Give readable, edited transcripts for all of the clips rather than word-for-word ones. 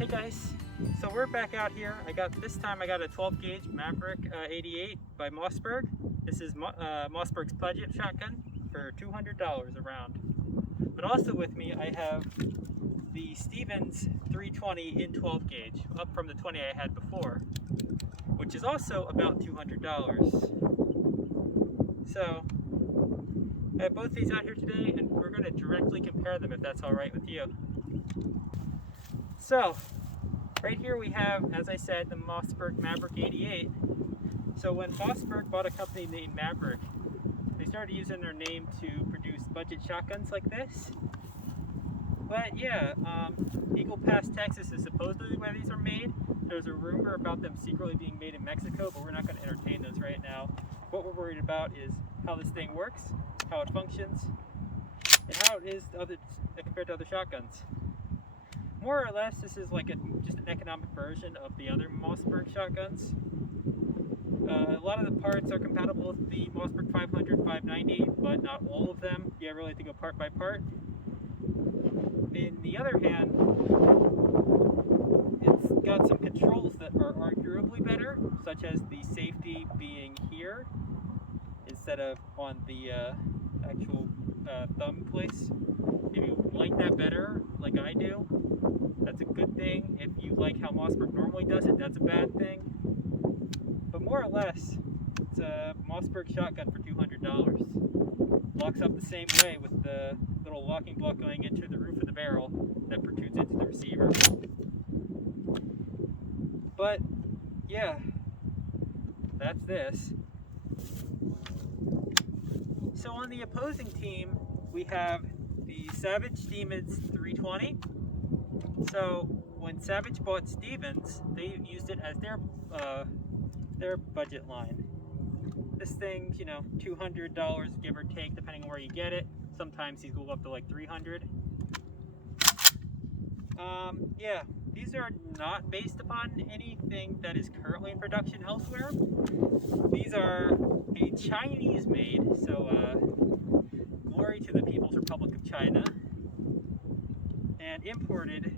Hey guys, so we're back out here. This time I got a 12 gauge Maverick 88 by Mossberg. This is Mossberg's budget shotgun for $200 a round. But also with me I have the Stevens 320 in 12 gauge, up from the 20 I had before, which is also about $200. So I have both these out here today, and we're going to directly compare them if that's all right with you. So, right here we have, as I said, the Mossberg Maverick 88. So when Mossberg bought a company named Maverick, they started using their name to produce budget shotguns like this. But yeah, Eagle Pass, Texas is supposedly where these are made. There's a rumor about them secretly being made in Mexico, but we're not going to entertain those right now. What we're worried about is how this thing works, how it functions, and how it is compared to other shotguns. More or less, this is like just an economic version of the other Mossberg shotguns. A lot of the parts are compatible with the Mossberg 500, 590, but not all of them. You really have to go part by part. On the other hand, it's got some controls that are arguably better, such as the safety being here instead of on the actual thumb place. If you like that better, like I do, that's a good thing. If you like how Mossberg normally does it, that's a bad thing. But more or less, it's a Mossberg shotgun for $200. Locks up the same way with the little locking block going into the roof of the barrel that protrudes into the receiver. But yeah, that's this. So on the opposing team, we have the Savage Stevens 320. So when Savage bought Stevens, they used it as their budget line. This thing's, you know, $200 give or take, depending on where you get it. Sometimes these go up to like $300. Yeah, these are not based upon anything that is currently in production elsewhere. These are a Chinese made, so glory to the People's Republic of China, and imported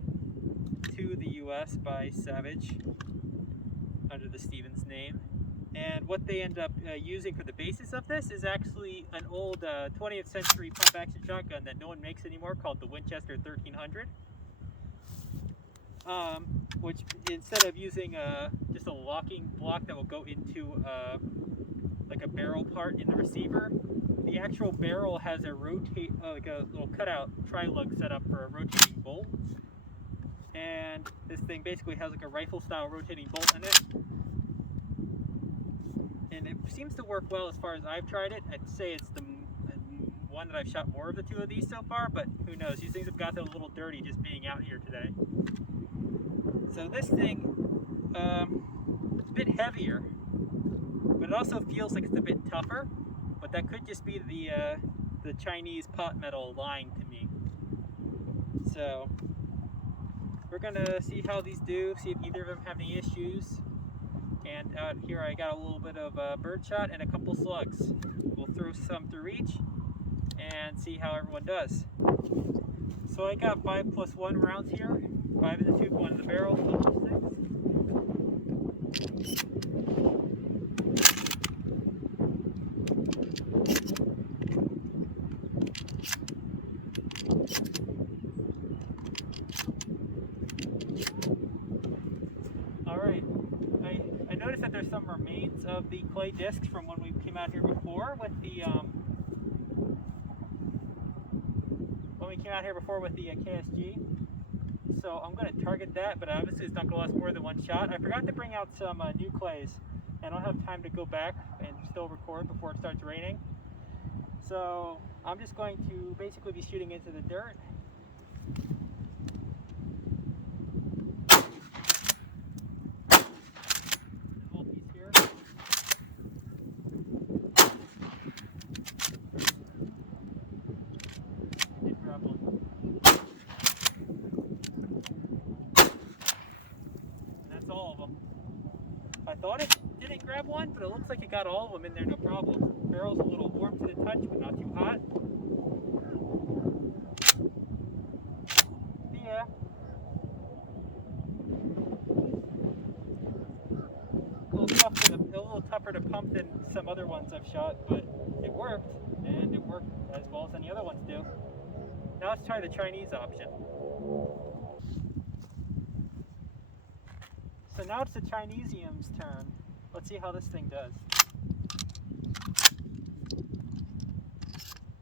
to the US by Savage under the Stevens name. And what they end up using for the basis of this is actually an old 20th century pump action shotgun that no one makes anymore, called the Winchester 1300. Which, instead of using just a locking block that will go into like a barrel part in the receiver, the actual barrel has a like a little cutout tri-lug set up for a rotating bolt. And this thing basically has like a rifle style rotating bolt in it. And it seems to work well as far as I've tried it. I'd say it's the one that I've shot more of the two of these so far, but who knows? These things have gotten a little dirty just being out here today. So this thing, it's a bit heavier, but it also feels like it's a bit tougher. But that could just be the Chinese pot metal lying to me. So we're gonna see how these do, see if either of them have any issues. And out here I got a little bit of birdshot and a couple slugs. We'll throw some through each and see how everyone does. So I got 5+1 rounds here, 5 in the tube, 1 in the barrel, total 6. Alright, I noticed that there's some remains of the clay discs from when we came out here before with the KSG. So I'm going to target that, but obviously it's not going to last more than one shot. I forgot to bring out some new clays, and I don't have time to go back and still record before it starts raining. So I'm just going to basically be shooting into the dirt. Whole piece here. I did grab one. All of them. I thought it didn't grab one, but it looks like it got all of them in there, no problem. Barrel's a little warm to the touch, but not too hot. Yeah, tougher to pump than some other ones I've shot, but it worked, and it worked as well as any other ones do. Now let's try the Chinese option. So now it's the Chinesium's turn. Let's see how this thing does.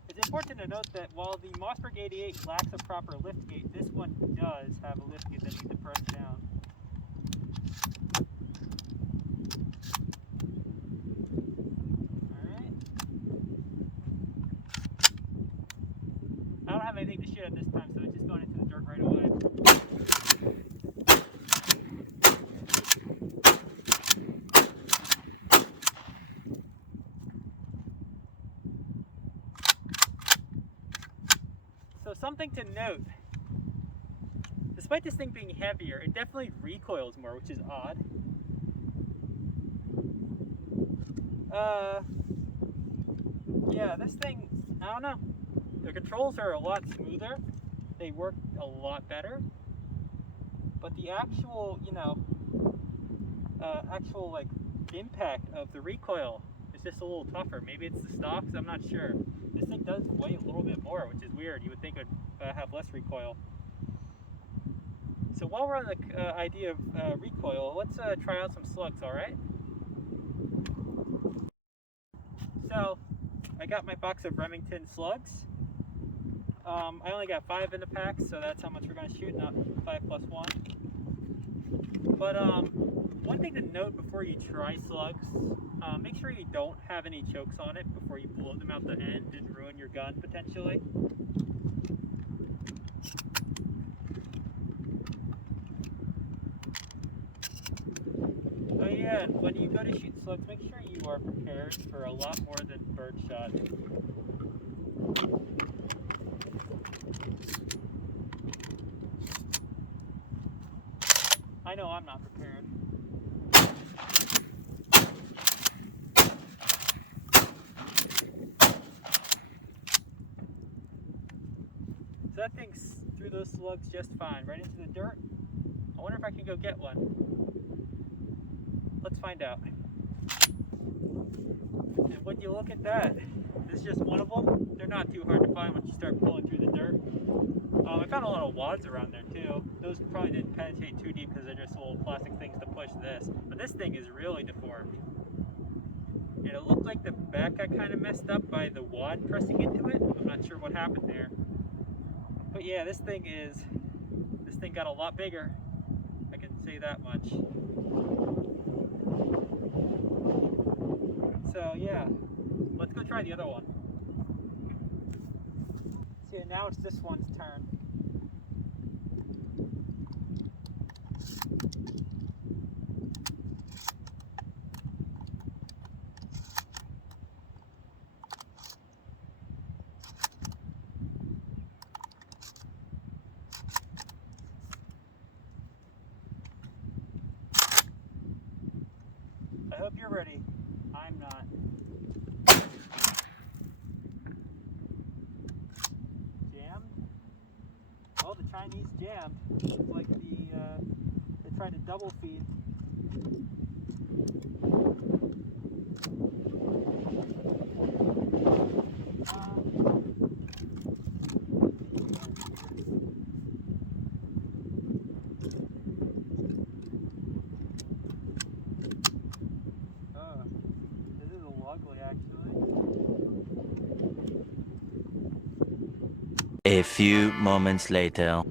It's important to note that while the Mossberg 88 lacks a proper liftgate, this one does have a liftgate that needs to press down. Alright. I don't have anything to shoot at this time, so it's just going into the dirt right away. So something to note, despite this thing being heavier, it definitely recoils more, which is odd. Yeah, this thing, I don't know. The controls are a lot smoother. They work a lot better. But the actual, actual like impact of the recoil is just a little tougher. Maybe it's the stocks, I'm not sure. This thing does weigh a little bit more, which is weird. You would think it would have less recoil. So while we're on the idea of recoil, let's try out some slugs, alright? So, I got my box of Remington slugs. I only got 5 in the pack, so that's how much we're going to shoot, not 5 plus 1. But one thing to note before you try slugs, make sure you don't have any chokes on it before you blow them out the end and ruin your gun potentially. Oh yeah, and when you go to shoot slugs, make sure you are prepared for a lot more than birdshot. I know I'm not prepared. So that thing threw those slugs just fine, right into the dirt. I wonder if I can go get one. Let's find out. And when you look at that, this is just one of them. They're not too hard to find once you start pulling through the dirt. I found a lot of wads around there too. Those probably didn't penetrate too deep because they're just little plastic things to push this. But this thing is really deformed. And it looked like the back got kind of messed up by the wad pressing into it. I'm not sure what happened there. But yeah, this thing got a lot bigger. I can say that much. So yeah, let's go try the other one. See, now it's this one's turn. I hope you're ready. I'm not. Jammed? Well, the Chinese jammed. Looks like they tried to double feed. This is a ugly, actually. A few moments later.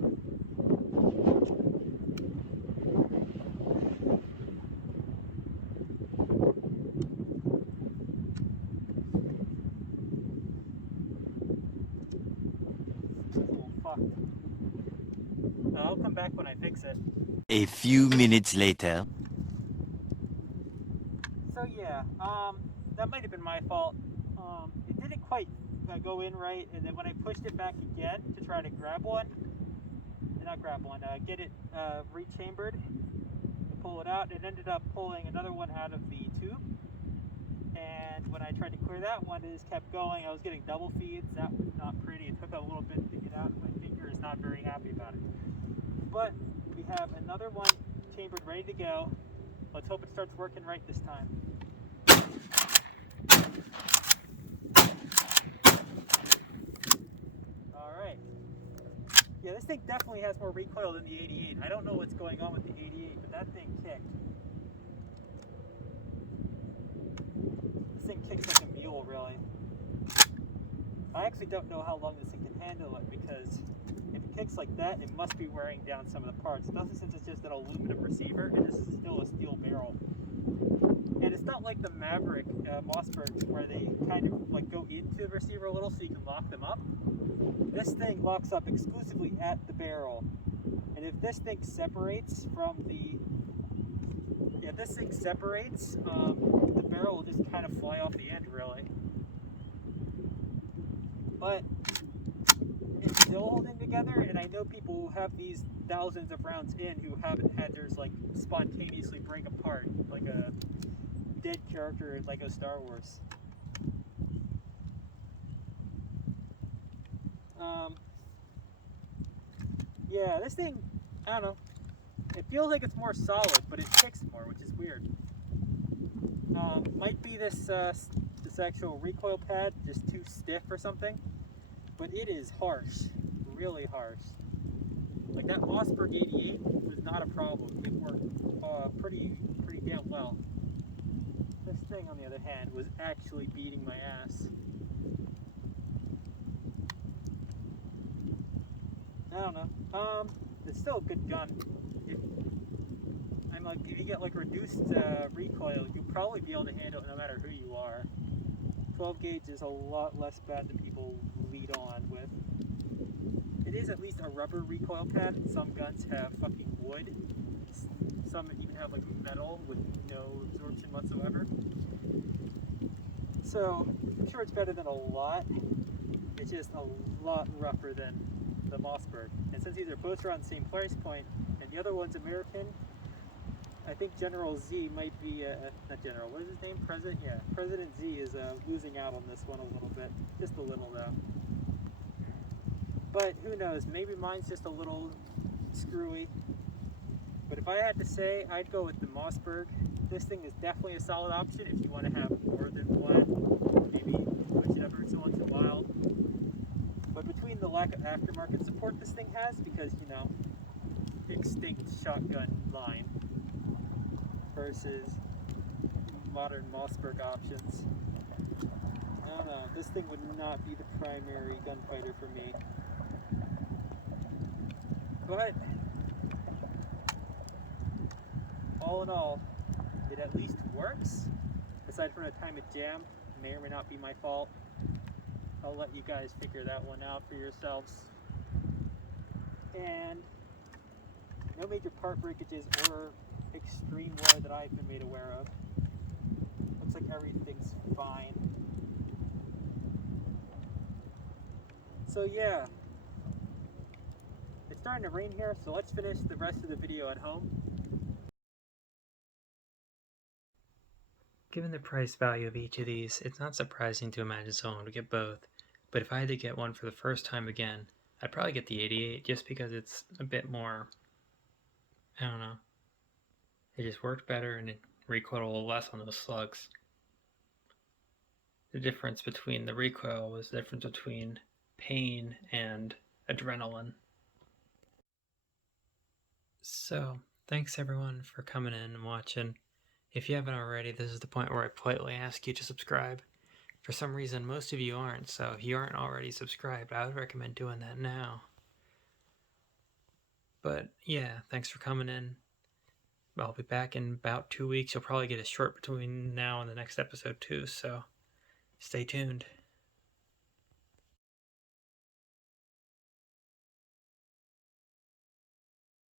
Oh, fuck. I'll come back when I fix it. A few minutes later. So yeah, that might have been my fault. It didn't quite go in right, and then when I pushed it back again to try to grab one, get it rechambered, and pull it out, it ended up pulling another one out of the tube. And when I tried to clear that one, it just kept going. I was getting double feeds. That was not pretty. It took a little bit to get out, and my finger is not very happy about it. But we have another one chambered, ready to go. Let's hope it starts working right this time. Yeah, this thing definitely has more recoil than the 88. I don't know what's going on with the 88, but that thing kicked. This thing kicks like a mule, really. I actually don't know how long this thing can handle it, because if it kicks like that, it must be wearing down some of the parts, especially since it's just an aluminum receiver, and this is still a steel barrel. And it's not like the Maverick Mossbergs, where they kind of like go into the receiver a little so you can lock them up. This thing locks up exclusively at the barrel. And if this thing separates from the... Yeah, if this thing separates, the barrel will just kind of fly off the end, really. But it's still holding together, and I know people who have these thousands of rounds in who haven't had theirs like spontaneously break apart, like a dead character in Lego Star Wars. Yeah, this thing, I don't know. It feels like it's more solid, but it kicks more, which is weird. Might be this actual recoil pad just too stiff or something, but it is harsh, really harsh. Like that Mossberg 88 was not a problem. It worked pretty damn well. This thing, on the other hand, was actually beating my ass. I don't know. It's still a good gun. If you get like reduced recoil, you'll probably be able to handle it no matter who you are. 12 gauge is a lot less bad than people lead on with. It is at least a rubber recoil pad. Some guns have fucking wood. Some even have like metal with no absorption whatsoever. So I'm sure it's better than a lot. It's just a lot rougher than the Mossberg. And since these are both around the same price point, and the other one's American, I think General Z might be, not General, what is his name? President? Yeah, President Z is losing out on this one a little bit. Just a little though. But who knows, maybe mine's just a little screwy. But if I had to say, I'd go with the Mossberg. This thing is definitely a solid option if you want to have more than one. Maybe switch it every so once in a while. But between the lack of aftermarket support this thing has, because, you know, extinct shotgun line, versus modern Mossberg options, I don't know, this thing would not be the primary gunfighter for me. But all in all, it at least works. Aside from the time of jam, may or may not be my fault. I'll let you guys figure that one out for yourselves. And no major part breakages or extreme wear that I've been made aware of. Looks like everything's fine. So yeah, it's starting to rain here, so let's finish the rest of the video at home. Given the price value of each of these, it's not surprising to imagine someone would get both, but if I had to get one for the first time again, I'd probably get the 88 just because it's a bit more, I don't know, it just worked better and it recoiled a little less on those slugs. The difference between the recoil was the difference between pain and adrenaline. So, thanks everyone for coming in and watching. If you haven't already, this is the point where I politely ask you to subscribe. For some reason, most of you aren't, so if you aren't already subscribed, I would recommend doing that now. But yeah, thanks for coming in. I'll be back in about 2 weeks. You'll probably get a short between now and the next episode too, so stay tuned.